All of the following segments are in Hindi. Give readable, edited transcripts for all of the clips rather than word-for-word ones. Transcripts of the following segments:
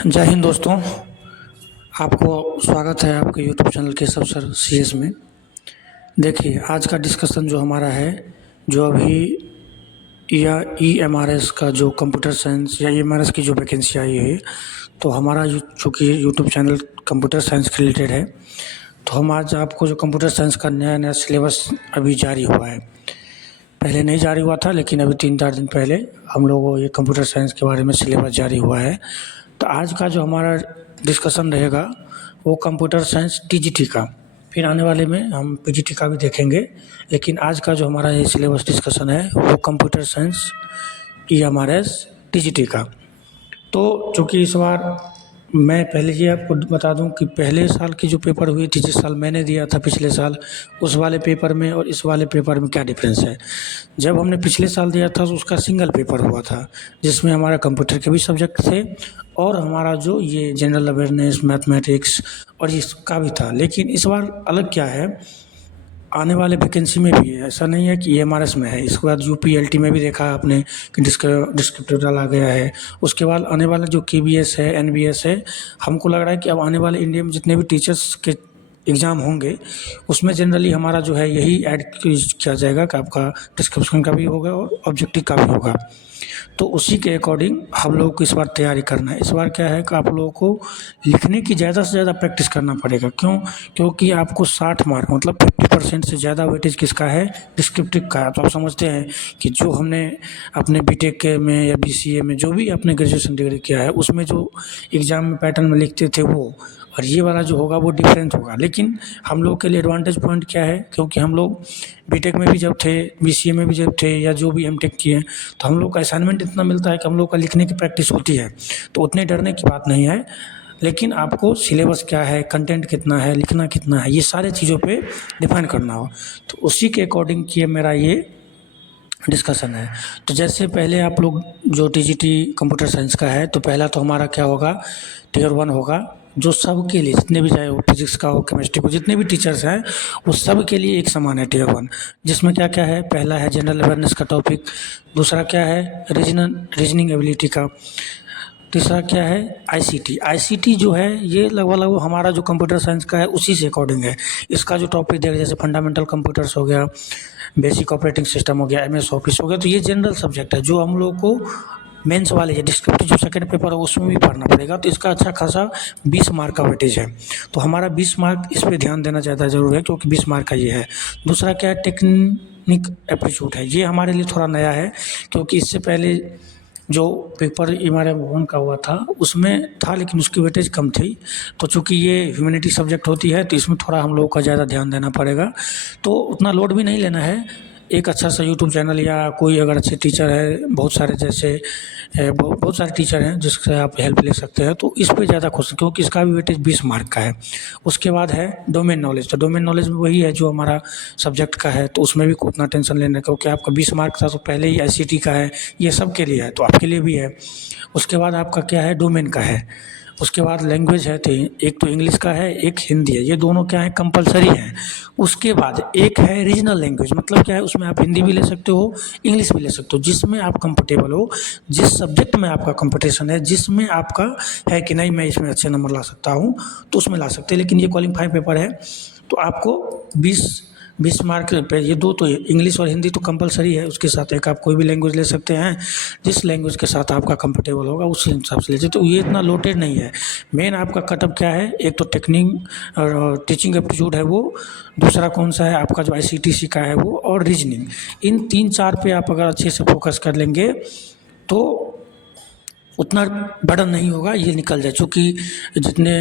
जय हिंद दोस्तों। आपको स्वागत है आपके यूट्यूब चैनल के सब सर सीएस में। देखिए, आज का डिस्कशन जो हमारा है, जो अभी या ईएमआरएस का जो कंप्यूटर साइंस या ईएमआरएस की जो वैकेंसी आई है, तो हमारा चूँकि यूट्यूब चैनल कंप्यूटर साइंस के रिलेटेड है, तो हम आज आपको जो कंप्यूटर साइंस का नया सिलेबस अभी जारी हुआ है। पहले नहीं जारी हुआ था, लेकिन अभी 3-4 दिन पहले हम लोगों को ये कंप्यूटर साइंस के बारे में सिलेबस जारी हुआ है। तो आज का जो हमारा डिस्कशन रहेगा वो कंप्यूटर साइंस टीजीटी का, फिर आने वाले में हम पीजीटी का भी देखेंगे, लेकिन आज का जो हमारा ये सिलेबस डिस्कशन है वो कंप्यूटर साइंस ईएमआरएस टीजीटी का। तो चूँकि इस बार मैं पहले ये आपको बता दूं कि पहले साल की जो पेपर हुई थी, जिस साल मैंने दिया था पिछले साल, उस वाले पेपर में और इस वाले पेपर में क्या डिफरेंस है। जब हमने पिछले साल दिया था तो उसका सिंगल पेपर हुआ था, जिसमें हमारा कंप्यूटर के भी सब्जेक्ट थे और हमारा जो ये जनरल अवेयरनेस, मैथमेटिक्स और इसका भी था। लेकिन इस बार अलग क्या है, आने वाले वैकेंसी में भी है, ऐसा नहीं है कि ईएमआरएस में है। इसके बाद यूपीएलटी में भी देखा आपने कि डिस्क्रिप्टिव डाला गया है। उसके बाद आने वाला जो केबीएस है, एनबीएस है, हमको लग रहा है कि अब आने वाले इंडिया में जितने भी टीचर्स के एग्ज़ाम होंगे उसमें जनरली हमारा जो है यही ऐड किया जाएगा कि आपका डिस्क्रिप्शन का भी होगा और ऑब्जेक्टिव का भी होगा। तो उसी के अकॉर्डिंग हम लोगों को इस बार तैयारी करना है। इस बार क्या है कि आप लोगों को लिखने की ज़्यादा से ज़्यादा प्रैक्टिस करना पड़ेगा। क्यों? क्योंकि आपको 60 मार्क मतलब 50% से ज़्यादा वेटेज किसका है? डिस्क्रिप्टिव का। तो आप समझते हैं कि जो हमने अपने बीटेक के में या बीसीए में जो भी अपने ग्रेजुएशन डिग्री किया है उसमें जो एग्ज़ाम में पैटर्न में लिखते थे वो, और ये वाला जो होगा वो डिफरेंट होगा। लेकिन हम लोग के लिए एडवांटेज पॉइंट क्या है, क्योंकि हम लोग बीटेक में भी जब थे, बीसीए में भी जब थे, या जो भी एमटेक किए, तो हम लोग का असाइनमेंट इतना मिलता है कि हम लोग का लिखने की प्रैक्टिस होती है, तो उतने डरने की बात नहीं है। लेकिन आपको सिलेबस क्या है, कंटेंट कितना है, लिखना कितना है, ये सारे चीज़ों पे डिपेंड करना हो। तो उसी के अकॉर्डिंग किए मेरा ये डिस्कशन है। तो जैसे पहले आप लोग जो टीजीटी कंप्यूटर साइंस का है, तो पहला तो हमारा क्या होगा, टियर 1 होगा, जो सबके लिए, जितने भी, चाहे वो फिजिक्स का हो, केमिस्ट्री को, जितने भी टीचर्स हैं वो सब के लिए एक समान है टियर 1। जिसमें क्या क्या है, पहला है जनरल अवेयरनेस का टॉपिक, दूसरा क्या है रीजनिंग एबिलिटी का, तीसरा क्या है आईसीटी जो है ये लगभग हमारा जो कंप्यूटर साइंस का है उसी से अकॉर्डिंग है। इसका जो टॉपिक देगा, जैसे फंडामेंटल कंप्यूटर्स हो गया, बेसिक ऑपरेटिंग सिस्टम हो गया, एमएस ऑफिस हो गया, तो ये जनरल सब्जेक्ट है जो हम लोग को मेंस वाले या डिस्क्रिप्टिव जो सेकंड पेपर है उसमें भी पढ़ना पड़ेगा। तो इसका अच्छा खासा 20 मार्क का वेटेज है। तो हमारा 20 मार्क इस पर ध्यान देना ज़्यादा जरूर है, क्योंकि 20 मार्क का ये है। दूसरा क्या है, टेक्निक एप्टीट्यूड है। ये हमारे लिए थोड़ा नया है, क्योंकि इससे पहले जो पेपर हमारे भवन का हुआ था उसमें था, लेकिन उसकी वेटेज कम थी। तो चूँकि ये ह्यूमैनिटी सब्जेक्ट होती है, तो इसमें थोड़ा हम लोगों का ज़्यादा ध्यान देना पड़ेगा। तो उतना लोड भी नहीं लेना है। एक अच्छा सा यूट्यूब चैनल या कोई अगर अच्छे टीचर है, बहुत सारे जैसे बहुत सारे टीचर हैं जिससे आप हेल्प ले सकते हैं, तो इस पे ज़्यादा खुश, क्योंकि इसका भी वेटेज 20 मार्क का है। उसके बाद है डोमेन नॉलेज। तो डोमेन नॉलेज में वही है जो हमारा सब्जेक्ट का है, तो उसमें भी उतना टेंशन लेना, क्योंकि आपका 20 मार्क था तो पहले ही आईसीटी का है, ये सब के लिए है, तो आपके लिए भी है। उसके बाद आपका क्या है, डोमेन का है। उसके बाद लैंग्वेज है, तो एक तो इंग्लिश का है, एक हिंदी है, ये दोनों क्या है, कंपलसरी हैं। उसके बाद एक है रीजनल लैंग्वेज, मतलब क्या है, उसमें आप हिंदी भी ले सकते हो, इंग्लिश भी ले सकते हो, जिसमें आप कंफर्टेबल हो, जिस सब्जेक्ट में आपका कंपटीशन है, जिसमें आपका है कि नहीं मैं इसमें अच्छे नंबर ला सकता हूँ, तो उसमें ला सकते हैं। लेकिन ये क्वालिफाइंग पेपर है, तो आपको 20 मार्क पे ये दो, तो इंग्लिश और हिंदी तो कंपलसरी है, उसके साथ एक आप कोई भी लैंग्वेज ले सकते हैं, जिस लैंग्वेज के साथ आपका कंफर्टेबल होगा उसी हिसाब से लीजिए। तो ये इतना लोडेड नहीं है। मेन आपका कटअप क्या है, एक तो टेक्निक और टीचिंग एप्टीट्यूड है वो, दूसरा कौन सा है आपका जो आईसीटीसी का है वो, और रीजनिंग। इन 3-4 पे आप अगर अच्छे से फोकस कर लेंगे तो उतना बर्डन नहीं होगा, ये निकल जाए। चूँकि जितने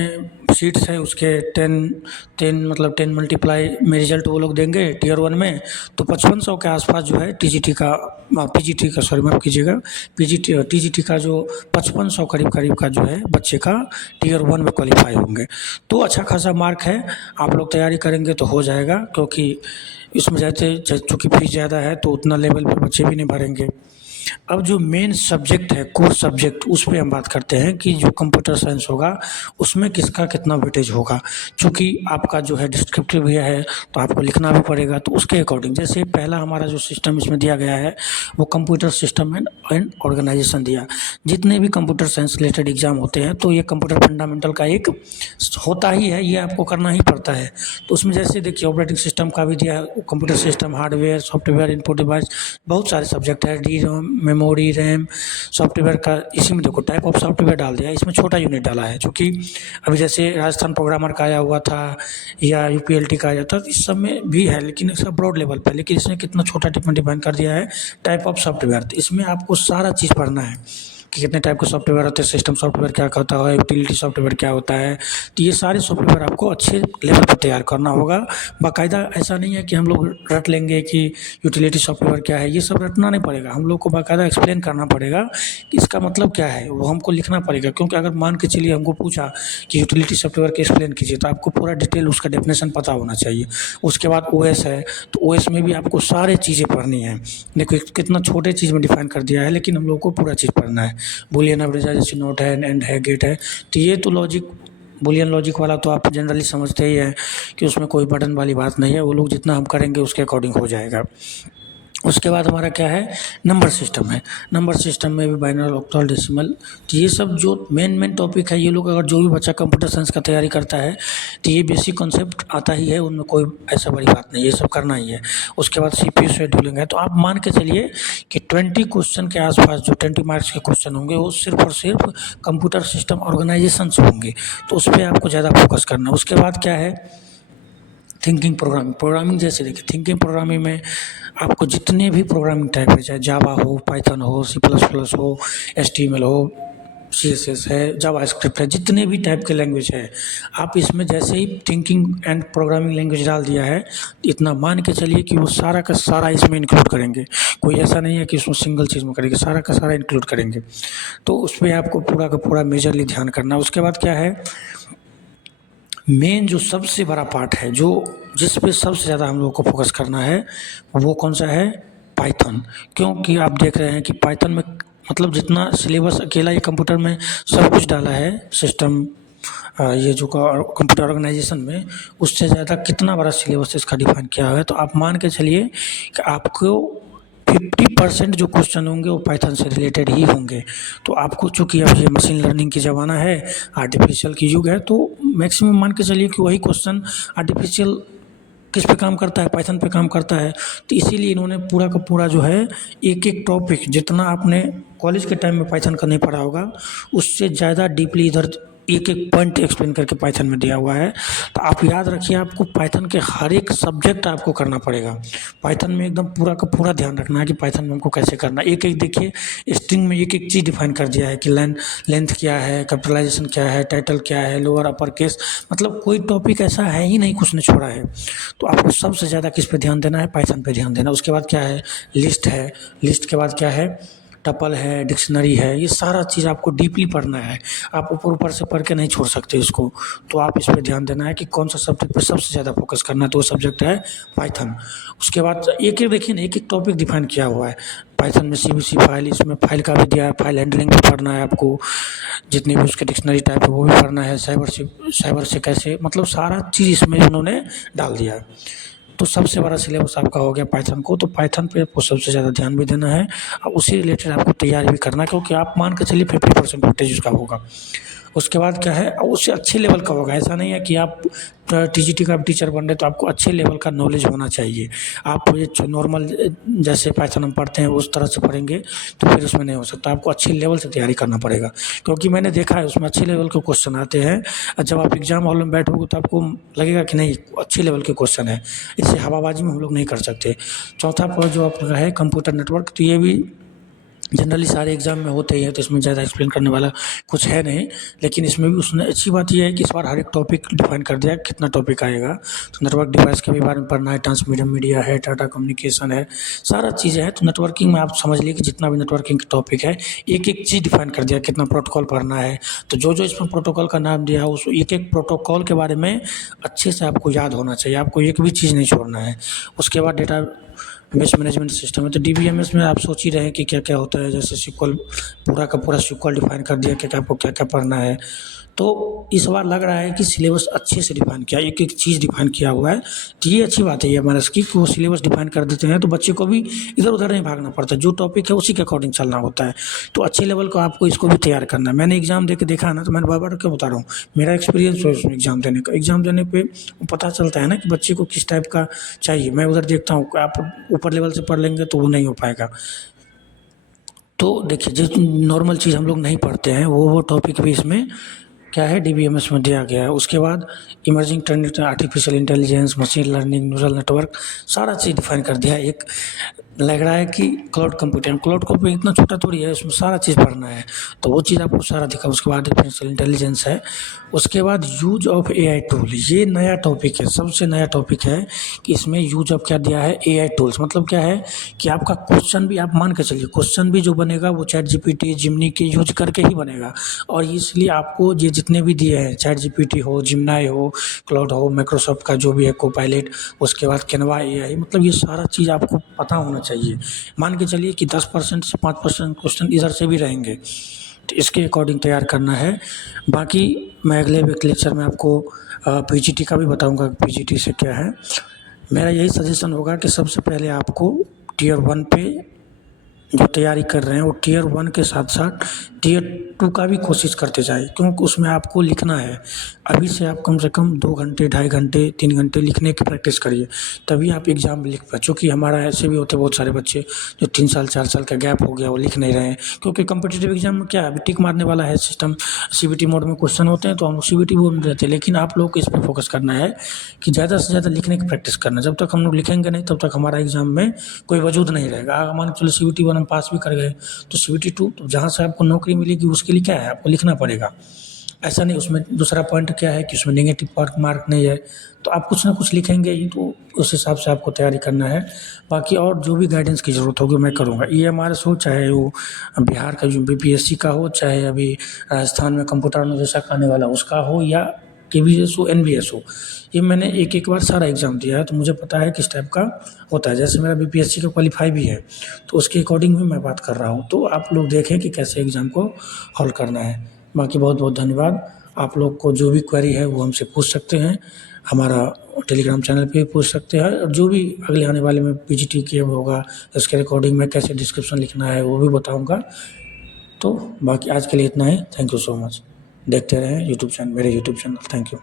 सीट्स हैं उसके 10 मतलब 10 मल्टीप्लाई में रिजल्ट वो लोग देंगे टियर 1 में, तो 5500 के आसपास जो है टीजीटी का, पीजीटी का, सॉरी माफ़ कीजिएगा, टीजीटी का जो 5500 करीब का जो है बच्चे का टियर 1 में क्वालिफाई होंगे। तो अच्छा खासा मार्क है, आप लोग तैयारी करेंगे तो हो जाएगा। क्योंकि इसमें जैसे चूँकि फीस ज़्यादा है तो उतना लेवल पर बच्चे भी नहीं भरेंगे। अब जो मेन सब्जेक्ट है, कोर सब्जेक्ट, उस पे हम बात करते हैं कि जो कंप्यूटर साइंस होगा उसमें किसका कितना वेटेज होगा। चूँकि आपका जो है डिस्क्रिप्टिव भी है तो आपको लिखना भी पड़ेगा, तो उसके अकॉर्डिंग जैसे पहला हमारा जो सिस्टम इसमें दिया गया है वो कंप्यूटर सिस्टम एंड ऑर्गेनाइजेशन दिया। जितने भी कंप्यूटर साइंस रिलेटेड एग्जाम होते हैं तो ये कंप्यूटर फंडामेंटल का एक होता ही है, ये आपको करना ही पड़ता है। तो उसमें जैसे देखिए ऑपरेटिंग सिस्टम का भी दिया है, computer system, hardware, software, input device, बहुत सारे सब्जेक्ट है, डी रोम, मेमोरी, रैम, सॉफ्टवेयर का। इसी में देखो टाइप ऑफ सॉफ्टवेयर डाल दिया, इसमें छोटा यूनिट डाला है, क्योंकि अभी जैसे राजस्थान प्रोग्रामर का आया हुआ था या यूपीएलटी का आया था, तो इस सब में भी है लेकिन इसका ब्रॉड लेवल पर, लेकिन इसने कितना छोटा डिफाइन कर दिया है, टाइप ऑफ सॉफ्टवेयर। तो इसमें आपको सारा चीज़ पढ़ना है कि कितने टाइप के सॉफ्टवेयर होते हैं, सिस्टम सॉफ्टवेयर क्या होता है, यूटिलिटी सॉफ्टवेयर क्या होता है। तो ये सारे सॉफ्टवेयर आपको अच्छे लेवल पर तैयार करना होगा। बाकायदा ऐसा नहीं है कि हम लोग रट लेंगे कि यूटिलिटी सॉफ्टवेयर क्या है, ये सब रटना नहीं पड़ेगा, हम लोग को बाकायदा एक्सप्लेन करना पड़ेगा कि इसका मतलब क्या है, वो हमको लिखना पड़ेगा। क्योंकि अगर मान के चलिए हमको पूछा कि यूटिलिटी सॉफ्टवेयर के एक्सप्लेन कीजिए, तो आपको पूरा डिटेल उसका डेफिनेशन पता होना चाहिए। उसके बाद ओएस है, तो ओएस में भी आपको सारे चीज़ें पढ़नी है। देखो कितना छोटे चीज़ में डिफाइन कर दिया है, लेकिन हम लोग को पूरा चीज़ पढ़ना है। बूलियन एवरेज नोट है, एंड है, गेट है, तो ये तो लॉजिक, बूलियन लॉजिक वाला तो आप जनरली समझते ही हैं कि उसमें कोई बटन वाली बात नहीं है, वो लोग जितना हम करेंगे उसके अकॉर्डिंग हो जाएगा। उसके बाद हमारा क्या है, नंबर सिस्टम है। नंबर सिस्टम में भी बाइनरी, ऑक्टल, डेसिमल, तो ये सब जो मेन टॉपिक है, ये लोग अगर जो भी बच्चा कंप्यूटर साइंस का तैयारी करता है तो ये बेसिक कॉन्सेप्ट आता ही है, उनमें कोई ऐसा बड़ी बात नहीं, ये सब करना ही है। उसके बाद सीपीयू शेड्यूलिंग है, तो आप मान के चलिए कि 20 क्वेश्चन के आसपास, जो 20 मार्क्स के क्वेश्चन होंगे वो सिर्फ और सिर्फ कंप्यूटर सिस्टम ऑर्गेनाइजेशन से होंगे, तो उस पर आपको ज़्यादा फोकस करना। उसके बाद क्या है, थिंकिंग प्रोग्रामिंग। प्रोग्रामिंग जैसे देखिए, थिंकिंग प्रोग्रामिंग में आपको जितने भी प्रोग्रामिंग टाइप है, चाहे जावा हो, पाइथन हो, सी प्लस प्लस हो, एचटीएमएल हो, सीएसएस है, जावास्क्रिप्ट है, जितने भी टाइप के लैंग्वेज है, आप इसमें जैसे ही थिंकिंग एंड प्रोग्रामिंग लैंग्वेज डाल दिया है, इतना मान के चलिए कि वो सारा का सारा इसमें इंक्लूड करेंगे। कोई ऐसा नहीं है कि उसमें सिंगल चीज़ में करेंगे, सारा का सारा इंक्लूड करेंगे। तो उस पर आपको पूरा का पूरा मेजरली ध्यान करना। उसके बाद क्या है, मेन जो सबसे बड़ा पार्ट है, जो जिस पे सबसे ज़्यादा हम लोग को फोकस करना है, वो कौन सा है, पाइथन। क्योंकि आप देख रहे हैं कि पाइथन में मतलब जितना सिलेबस अकेला ये कंप्यूटर में सब कुछ डाला है, सिस्टम, ये जो कंप्यूटर ऑर्गेनाइजेशन में, उससे ज़्यादा कितना बड़ा सिलेबस इसका डिफाइन किया हुआ है। तो आप मान के चलिए कि आपको 50% जो क्वेश्चन होंगे वो पाइथन से रिलेटेड ही होंगे। तो आपको, चूँकि अब ये मशीन लर्निंग की ज़माना है, आर्टिफिशियल की युग है, तो मैक्सिमम मान के चलिए कि वही क्वेश्चन आर्टिफिशियल किस पे काम करता है, पाइथन पे काम करता है। तो इसीलिए इन्होंने पूरा का पूरा जो है एक टॉपिक, जितना आपने कॉलेज के टाइम में पाइथन का नहीं पढ़ा होगा, उससे ज़्यादा डीपली इधर एक पॉइंट एक्सप्लेन करके पाइथन में दिया हुआ है। तो आप याद रखिए, आपको पाइथन के हर एक सब्जेक्ट आपको करना पड़ेगा। पाइथन में एकदम पूरा का पूरा ध्यान रखना है कि पाइथन में हमको कैसे करना है। एक देखिए, स्ट्रिंग में एक चीज़ डिफाइन कर दिया है कि लेंथ क्या है, कैपिटलाइजेशन क्या है, टाइटल क्या है, लोअर अपर केस, मतलब कोई टॉपिक ऐसा है ही नहीं कुछ ने छोड़ा है। तो आपको सबसे ज़्यादा किस पे ध्यान देना है, पाइथन पे ध्यान देना। उसके बाद क्या है, लिस्ट है, लिस्ट के बाद क्या है, टपल है, डिक्शनरी है, ये सारा चीज़ आपको डीपली पढ़ना है। आप ऊपर ऊपर से पढ़ के नहीं छोड़ सकते इसको। तो आप इस पे ध्यान देना है कि कौन सा सब्जेक्ट पे सबसे ज़्यादा फोकस करना है, तो वो सब्जेक्ट है पाइथन। उसके बाद एक देखिए ना, एक टॉपिक डिफाइन किया हुआ है पाइथन में, सीबीसी फाइल, इसमें फाइल का भी दिया है, फाइल हैंडलिंग भी पढ़ना है आपको, जितनी भी उसके डिक्शनरी टाइप है वो भी पढ़ना है, साइबर से कैसे, मतलब सारा चीज़ इसमें उन्होंने डाल दिया है। तो सबसे बड़ा सिलेबस आपका हो गया पाइथन को। तो पाइथन पे आपको सबसे ज़्यादा ध्यान भी देना है और उसी रिलेटेड आपको तैयारी भी करना है, क्योंकि आप मान के चलिए 50% वेटेज उसका होगा। उसके बाद क्या है, उससे अच्छे लेवल का होगा। ऐसा नहीं है कि आप टीजीटी का टीचर बन रहे तो आपको अच्छे लेवल का नॉलेज होना चाहिए। आप ये नॉर्मल जैसे पाइथन हम पढ़ते हैं उस तरह से पढ़ेंगे तो फिर उसमें नहीं हो सकता, आपको अच्छे लेवल से तैयारी करना पड़ेगा। क्योंकि मैंने देखा है उसमें अच्छे लेवल के क्वेश्चन आते हैं, और जब आप एग्जाम हॉल में बैठोगे तो आपको लगेगा कि नहीं अच्छे लेवल के क्वेश्चन है, इससे हवाबाजी में हम लोग नहीं कर सकते। चौथा पॉइंट जो आपका है कंप्यूटर नेटवर्क, तो ये भी जनरली सारे एग्जाम में होते ही है, तो इसमें ज़्यादा एक्सप्लेन करने वाला कुछ है नहीं। लेकिन इसमें भी उसने अच्छी बात यह है कि इस बार हर एक टॉपिक डिफाइन कर दिया है कितना टॉपिक आएगा। तो नेटवर्क डिवाइस के भी बारे में पढ़ना है, ट्रांसमीडिया मीडिया है, डाटा कम्युनिकेशन है, सारा चीज़ें हैं। तो नेटवर्किंग में आप समझ लीजिए कि जितना भी नेटवर्किंग टॉपिक है, एक चीज़ डिफाइन कर दिया, कितना प्रोटोकॉल पढ़ना है। तो जो इसमें प्रोटोकॉल का नाम दिया है उस एक प्रोटोकॉल के बारे में अच्छे से आपको याद होना चाहिए, आपको एक भी चीज़ नहीं छोड़ना है। उसके बाद बेस मैनेजमेंट सिस्टम है। तो डीबीएमएस में आप सोच ही रहे हैं कि क्या-क्या होता है, जैसे SQL पूरा का पूरा SQL डिफाइन कर दिया कि आपको क्या-क्या पढ़ना है। तो इस बार लग रहा है कि सिलेबस अच्छे से डिफाइन किया, एक-एक चीज़ डिफाइन किया हुआ है। तो ये अच्छी बात है ये हमारा कि वो सिलेबस डिफाइन कर देते हैं, तो बच्चे को भी इधर-उधर नहीं भागना पड़ता, जो टॉपिक है उसी के अकॉर्डिंग चलना होता है। तो अच्छे लेवल का आपको इसको भी तैयार करना है। मैंने एग्ज़ाम दे के देखा ना, तो मैंने बार-बार क्यों बता रहा हूँ, मेरा एक्सपीरियंस है उसमें एग्ज़ाम देने का। एग्ज़ाम देने पे पता चलता है ना कि बच्चे को किस टाइप का चाहिए। मैं उधर देखता हूँ, आप ऊपर लेवल से पढ़ लेंगे तो वो नहीं हो पाएगा। तो देखिए, जो नॉर्मल चीज़ हम लोग नहीं पढ़ते हैं, वो टॉपिक भी इसमें क्या है, डीबीएमएस में दिया गया है। उसके बाद emerging trend, artificial intelligence, machine learning, neural network, सारा चीज़ डिफाइन कर दिया है। एक लग रहा है कि क्लाउड कंप्यूटिंग इतना छोटा थोड़ी है, उसमें सारा चीज़ पढ़ना है, तो वो चीज़ आपको सारा दिखा। उसके बाद आर्टिफिशियल इंटेलिजेंस है। उसके बाद यूज ऑफ एआई टूल, ये नया टॉपिक है, सबसे नया टॉपिक है कि इसमें यूज ऑफ क्या दिया है, एआई टूल्स। मतलब क्या है कि आपका क्वेश्चन भी, आप मान के चलिए, क्वेश्चन भी जो बनेगा वो चैट जीपीटी, जिमिनी के यूज करके ही बनेगा। और इसलिए आपको ये जितने भी दिए हैं, चैट जीपीटी हो, जिमिनी हो, क्लाउड हो, माइक्रोसॉफ्ट का जो भी है कोपायलट, उसके बाद कैनवा एआई, मतलब ये सारा चीज़ आपको पता होना चाहिए। मान के चलिए कि 10% से 5% क्वेश्चन इधर से भी रहेंगे, तो इसके अकॉर्डिंग तैयार करना है। बाकी मैं अगले एक लेक्चर में आपको पीजीटी का भी बताऊंगा, पीजीटी से क्या है। मेरा यही सजेशन होगा कि सबसे पहले आपको टियर 1 पे जो तैयारी कर रहे हैं, वो टियर 1 के साथ-साथ टियर 2 का भी कोशिश करते जाएँ, क्योंकि उसमें आपको लिखना है। अभी से आप कम से कम 2 घंटे, ढाई घंटे, 3 घंटे लिखने की प्रैक्टिस करिए, तभी आप एग्ज़ाम में लिख पाएँ। चूँकि हमारा ऐसे भी होते हैं बहुत सारे बच्चे जो 3 साल, 4 साल का गैप हो गया, वो लिख नहीं रहे हैं। क्योंकि कॉम्पिटिटिव एग्ज़ाम में क्या है, अभी टिक मारने वाला है सिस्टम, सीबीटी मोड में क्वेश्चन होते हैं, तो हम सीबीटी मोड में रहते हैं। लेकिन आप लोगों को इस पे फोकस करना है कि ज़्यादा से ज़्यादा लिखने की प्रैक्टिस करना है। जब तक हम लोग लिखेंगे नहीं, तब तक हमारा एग्ज़ाम में कोई वजूद नहीं रहेगा। मान के चलो सीबीटी 1 हम पास भी कर गए, तो सीबीटी 2 तो जहाँ से आपको नौकरी मिलेगी उसके लिए क्या है, आपको लिखना पड़ेगा। ऐसा नहीं, उसमें दूसरा पॉइंट क्या है कि उसमें नेगेटिव मार्क नहीं है, तो आप कुछ ना कुछ लिखेंगे ही, तो उस हिसाब से आपको तैयारी करना है। बाकी और जो भी गाइडेंस की ज़रूरत होगी मैं करूँगा। ईएमआरएस हो, चाहे वो बिहार का जो बीपीएससी का हो, चाहे अभी राजस्थान में कंप्यूटर अनुदेशक आने वाला उसका हो, या केवीएस हो, एनवीएस हो, ये मैंने एक-एक बार सारा एग्ज़ाम दिया है, तो मुझे पता है किस टाइप का होता है। जैसे मेरा बीपीएससी का क्वालीफाई भी है, तो उसके अकॉर्डिंग भी मैं बात कर रहा हूँ। तो आप लोग देखें कि कैसे एग्ज़ाम को हल करना है। बाकी बहुत-बहुत धन्यवाद। आप लोग को जो भी क्वेरी है वो हमसे पूछ सकते हैं, हमारा टेलीग्राम चैनल पे भी पूछ सकते हैं, और जो भी अगले आने वाले में पीजीटी के होगा, उसके अकॉर्डिंग मैं कैसे डिस्क्रिप्शन लिखना है वो भी बताऊँगा। तो बाकी आज के लिए इतना ही। Thank you so much. देखते रहें यूट्यूब चैनल, मेरे यूट्यूब चैनल। Thank you.